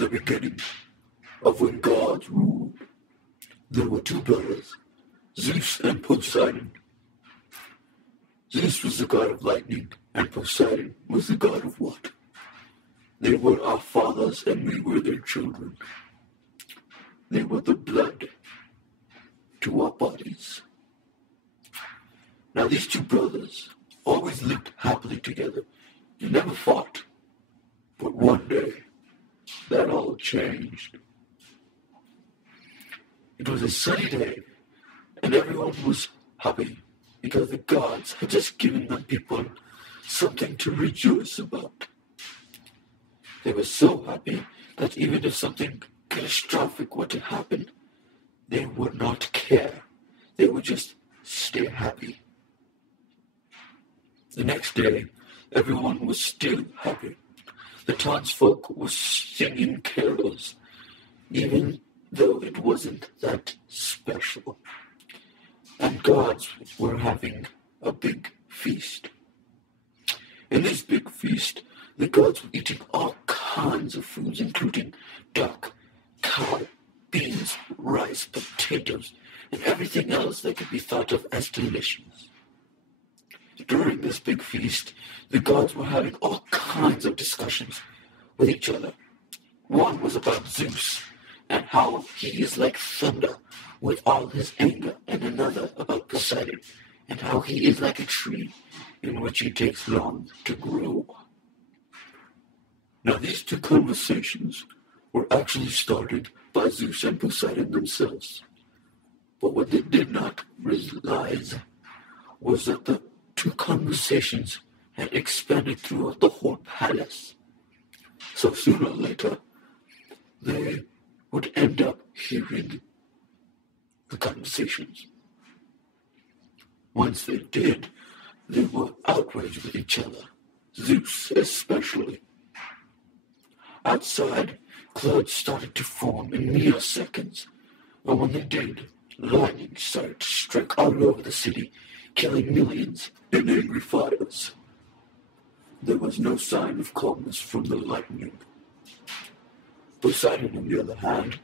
the beginning of when God ruled, there were two brothers, Zeus and Poseidon. Zeus was the god of lightning, and Poseidon was the god of what? They were our fathers, and we were their children. They were the blood to our bodies. Now these two brothers always lived happily together. They never fought. But one day, that all changed. It was a sunny day, and everyone was happy because the gods had just given them people something to rejoice about. They were so happy that even if something catastrophic were to happen, they would not care. They would just stay happy. The next day, everyone was still happy. The townsfolk were singing carols, even though it wasn't that special. And gods were having a big feast. In this big feast, the gods were eating all kinds of foods, including duck, cow, beans, rice, potatoes, and everything else that could be thought of as delicious. During this big feast, the gods were having all kinds of discussions with each other. One was about Zeus and how he is like thunder with all his anger, and another about Poseidon and how he is like a tree in which it takes long to grow. Now these two conversations were actually started by Zeus and Poseidon themselves. But what they did not realize was that the two conversations had expanded throughout the whole palace. So sooner or later, they would end up hearing the conversations. Once they did, they were outraged with each other, Zeus especially. Outside, clouds started to form in mere seconds, and when they did, lightning started to strike all over the city, killing millions in angry fires. There was no sign of calmness from the lightning. Poseidon, on the other hand,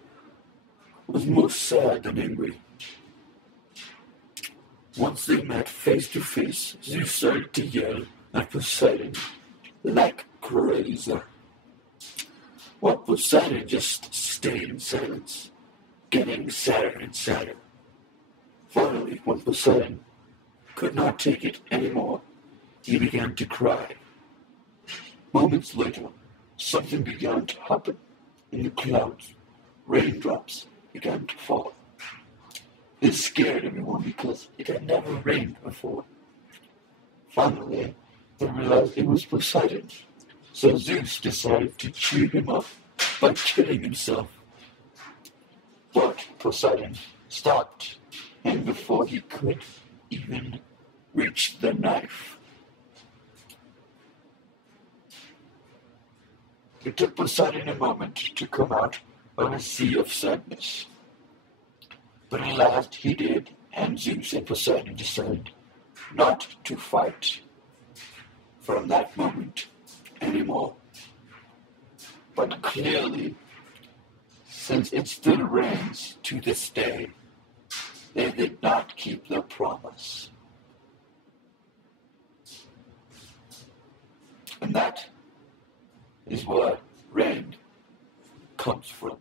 was more sad than angry. Once they met face to face, Zeus started to yell at Poseidon like crazy. While Poseidon just stayed in silence, getting sadder and sadder. Finally, when Poseidon could not take it anymore, he began to cry. Moments later, something began to happen in the clouds. Raindrops began to fall. This scared everyone because it had never rained before. Finally, they realized it was Poseidon, so Zeus decided to cheer him up by killing himself. But Poseidon stopped him before he could even reach the knife. It took Poseidon a moment to come out of a sea of sadness. But at last he did, and Zeus and Poseidon decided not to fight from that moment anymore. But clearly, since it still rains to this day, they did not keep their promise. And that is where rain comes from.